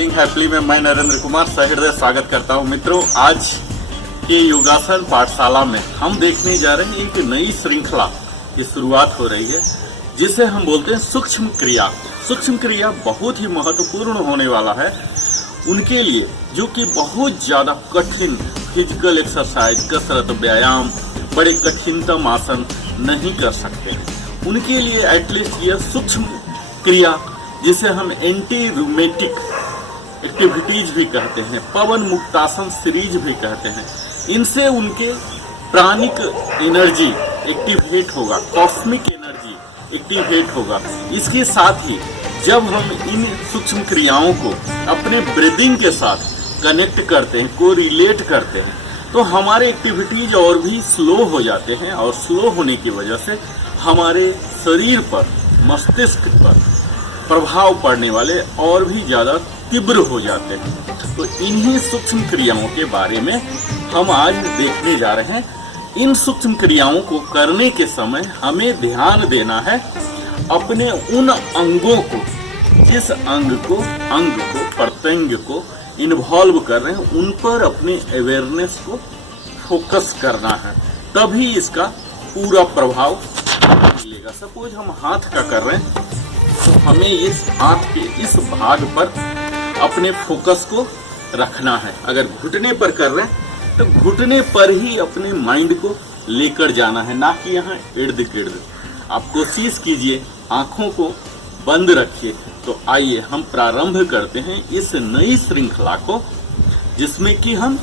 Living happily में मैं नरेंद्र कुमार सहृदय स्वागत करता हूं। मित्रों, आज के योगासन पाठशाला में हम देखने जा रहे हैं एक नई श्रृंखला की शुरुआत हो रही है, जिसे हम बोलते हैं सूक्ष्म क्रिया। सूक्ष्म क्रिया बहुत ही महत्वपूर्ण होने वाला है उनके लिए जो कि बहुत ज्यादा कठिन फिजिकल एक्सरसाइज, कसरत, व्यायाम, बड़े कठिनतम आसन नहीं कर सकते हैं। उनके लिए एटलीस्ट यह सूक्ष्म क्रिया, जिसे हम एंटी रूमेटिक एक्टिविटीज भी कहते हैं, पवन मुक्तासन सीरीज भी कहते हैं, इनसे उनके प्राणिक एनर्जी एक्टिवेट होगा, कॉस्मिक एनर्जी एक्टिवेट होगा। इसके साथ ही जब हम इन सूक्ष्म क्रियाओं को अपने ब्रीदिंग के साथ कनेक्ट करते हैं, को रिलेट करते हैं, तो हमारे एक्टिविटीज और भी स्लो हो जाते हैं और स्लो होने की वजह से हमारे शरीर पर, मस्तिष्क पर प्रभाव पड़ने वाले और भी ज्यादा तीव्र हो जाते हैं। तो इन्हीं सूक्ष्म क्रियाओं के बारे में हम आज देखने जा रहे हैं। इन सूक्ष्म क्रियाओं को करने के समय हमें ध्यान देना है अपने उन अंगों को, जिस अंग को प्रत्यंग को इन्वॉल्व कर रहे हैं, उन पर अपने अवेयरनेस को फोकस करना है, तभी इसका पूरा प्रभाव मिलेगा। सपोज हम हाथ का कर रहे हैं, तो हमें इस हाथ के इस भाग पर अपने फोकस को रखना है। अगर घुटने पर कर रहे हैं तो घुटने पर ही अपने माइंड को लेकर जाना है, ना कि यहाँ इर्द गिर्द। आप कोशिश कीजिए, आंखों को बंद रखिए। तो आइए हम प्रारंभ करते हैं इस नई श्रृंखला को, जिसमें कि हम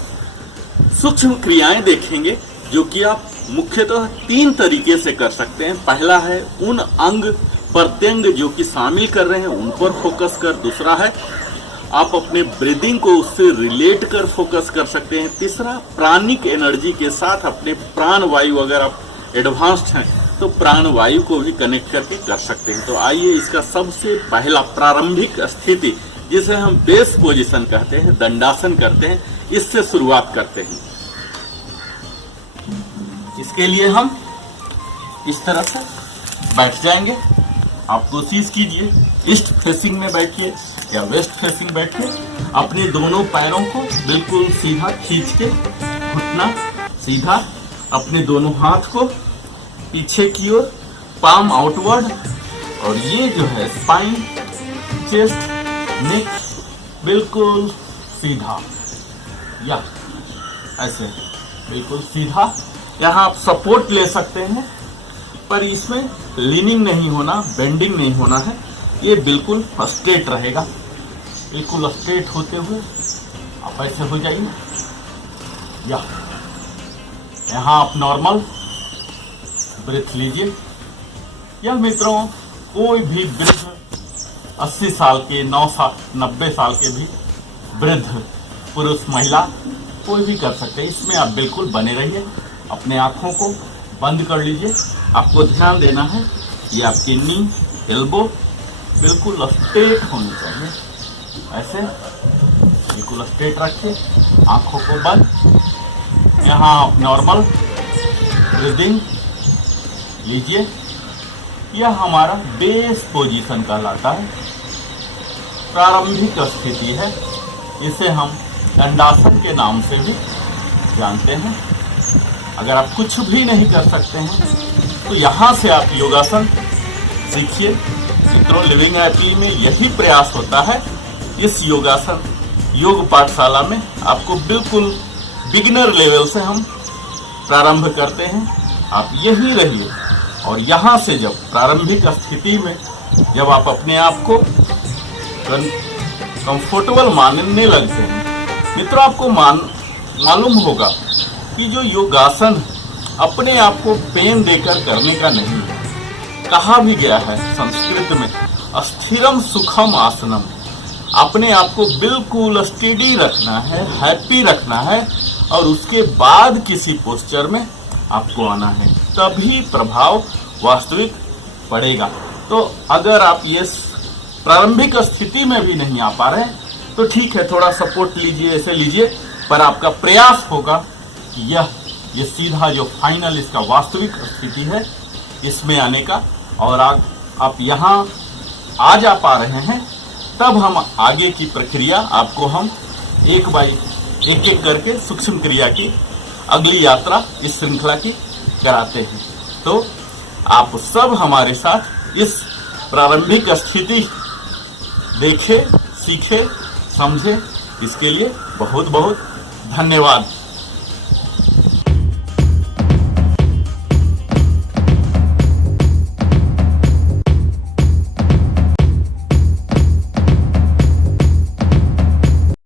सूक्ष्म क्रियाएं देखेंगे, जो कि आप मुख्यतः 3 तरीके से कर सकते हैं। पहला है उन अंग प्रत्यंग जो कि शामिल कर रहे हैं उन पर फोकस कर। दूसरा है आप अपने ब्रीदिंग को उससे रिलेट कर फोकस कर सकते हैं। तीसरा प्राणिक एनर्जी के साथ अपने प्राण वायु, अगर आप एडवांस्ड हैं तो प्राण वायु को भी कनेक्ट करके कर सकते हैं। तो आइए इसका सबसे पहला प्रारंभिक स्थिति, जिसे हम बेस पोजीशन कहते हैं, दंडासन करते हैं, इससे शुरुआत करते हैं। इसके लिए हम इस तरह से बैठ जाएंगे। आप कोशिश कीजिए ईस्ट फेसिंग में बैठिए या वेस्ट फेसिंग बैठिए। अपने दोनों पैरों को बिल्कुल सीधा खींच के, घुटना सीधा, अपने दोनों हाथ को पीछे की ओर, पाम आउटवर्ड, और ये जो है स्पाइन, चेस्ट, नेक बिल्कुल सीधा, या ऐसे बिल्कुल सीधा। यहाँ आप सपोर्ट ले सकते हैं, पर इसमें लीनिंग नहीं होना, बेंडिंग नहीं होना है। ये बिल्कुल स्ट्रेट रहेगा। बिल्कुल स्ट्रेट होते हुए आप ऐसे हो जाइए, या यहाँ आप नॉर्मल ब्रेथ लीजिए। या मित्रों, कोई भी वृद्ध 80 साल के, 90 साल के भी वृद्ध पुरुष, महिला, कोई भी कर सकते हैं। इसमें आप बिल्कुल बने रहिए। अपने आंखों को बंद कर लीजिए। आपको ध्यान देना है ये आपके नी, एल्बो बिल्कुल स्ट्रेट होनी चाहिए। ऐसे बिल्कुल स्ट्रेट रखिए, आंखों को बंद। यहाँ आप नॉर्मल ब्रीदिंग लीजिए। यह हमारा बेस पोजीशन कहलाता है, प्रारंभिक स्थिति है। इसे हम दंडासन के नाम से भी जानते हैं। अगर आप कुछ भी नहीं कर सकते हैं तो यहाँ से आप योगासन सीखिए। मित्रों, लिविंग हैप्पीली में यही प्रयास होता है। इस योगासन योग पाठशाला में आपको बिल्कुल बिगिनर लेवल से हम प्रारंभ करते हैं। आप यही रहिए, और यहाँ से जब प्रारंभिक स्थिति में जब आप अपने आप को कंफर्टेबल मानने लगते हैं, मित्रों, आपको मालूम होगा कि जो योगासन अपने आप को पेन देकर करने का नहीं है। कहा भी गया है संस्कृत में, स्थिरम सुखम आसनम। अपने आप को बिल्कुल स्टेडी रखना है, हैप्पी रखना है, और उसके बाद किसी पोस्चर में आपको आना है, तभी प्रभाव वास्तविक पड़ेगा। तो अगर आप ये प्रारंभिक स्थिति में भी नहीं आ पा रहे हैं तो ठीक है, थोड़ा सपोर्ट लीजिए, ऐसे लीजिए, पर आपका प्रयास होगा कि ये सीधा जो फाइनल इसका वास्तविक स्थिति है, इसमें आने का। और आप यहाँ आ जा पा रहे हैं तब हम आगे की प्रक्रिया आपको हम एक एक करके सूक्ष्म क्रिया की अगली यात्रा इस श्रृंखला की कराते हैं। तो आप सब हमारे साथ इस प्रारंभिक स्थिति देखें, सीखें, समझें। इसके लिए बहुत बहुत धन्यवाद।